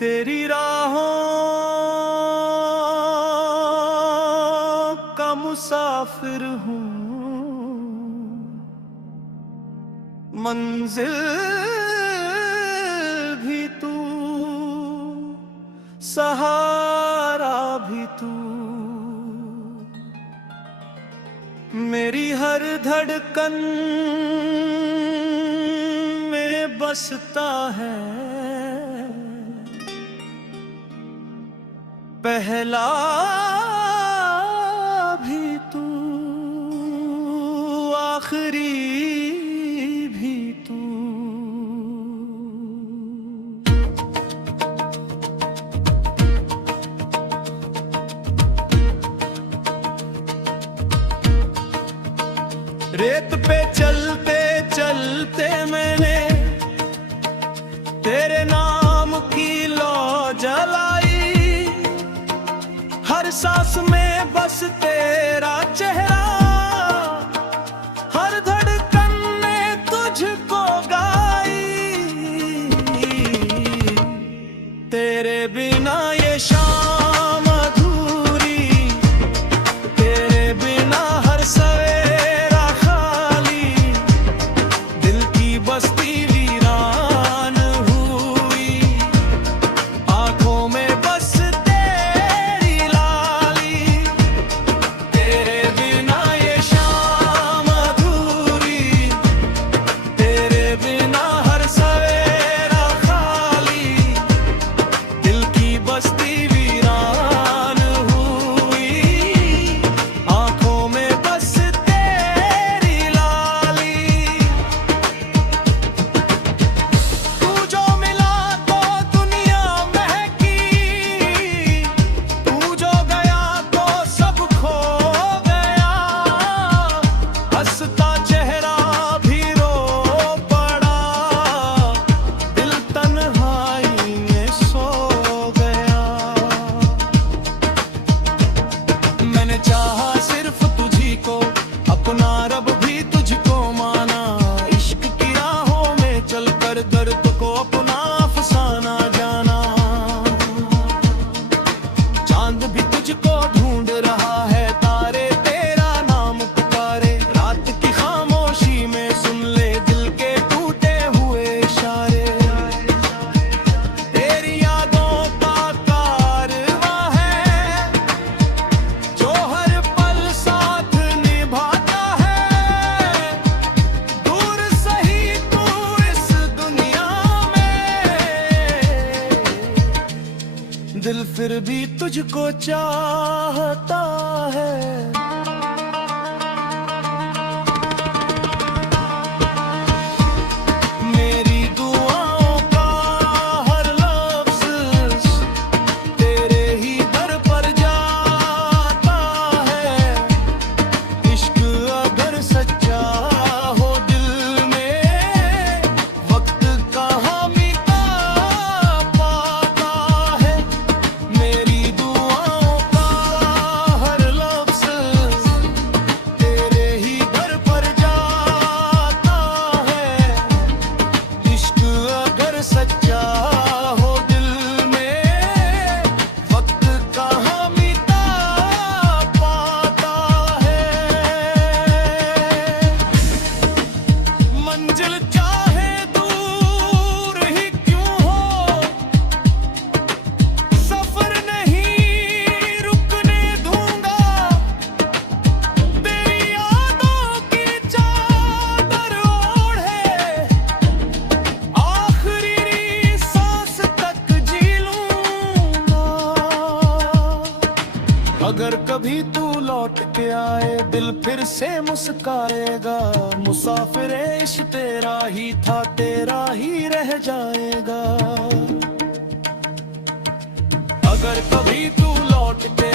तेरी राहों का मुसाफिर हूँ, मंजिल भी तू, सहारा भी तू, मेरी हर धड़कन में बसता है। पहला भी तू, आखिरी भी तू। रेत पे चलते चलते मैंने तेरे नाम की लौ जलाई, हर सांस में बस तेरा चेहरा, हर धड़कन में तुझको गाई। तेरे बिना ये शाम अधूरी, तेरे बिना हर सवेरा खाली, दिल की बस्ती वीरान हुई, आंखों में बस दर्द को अपना अफसाना जाना। चांद भी तुझको ढूंढ रहा है, तारे तेरा नाम पुकारे, रात की खामोशी में सुन ले दिल के टूटे हुए इशारे। तेरी यादों का कारवां है जो हर पल साथ निभाता है, दूर सही तू दिल फिर भी तुझको चाहता है। मेरी दुआओं का हर लफ्ज़ तेरे ही दर पर जाता है। इश्क अगर सच्चा हो दिल में, वक्त कहाँ मिटा पाता है। मेरी दुआओं का हर लफ्ज़ तेरे ही दर पर जाता है। इश्क अगर सच्चा हो दिल में, वक्त कहाँ मिटा पाता है। मंजिल चाहे दूर ही क्यों हो, सफर नहीं रुकने दूंगा। तेरी यादों की चादर ओढ़े, आखिरी सांस तक जी लूंगा। अगर कभी तू लौट के आए, दिल फिर से मुस्कुराएगा। मुसाफिर इश्क तेरा ही था, तेरा ही रह जाएगा। अगर कभी तू लौट के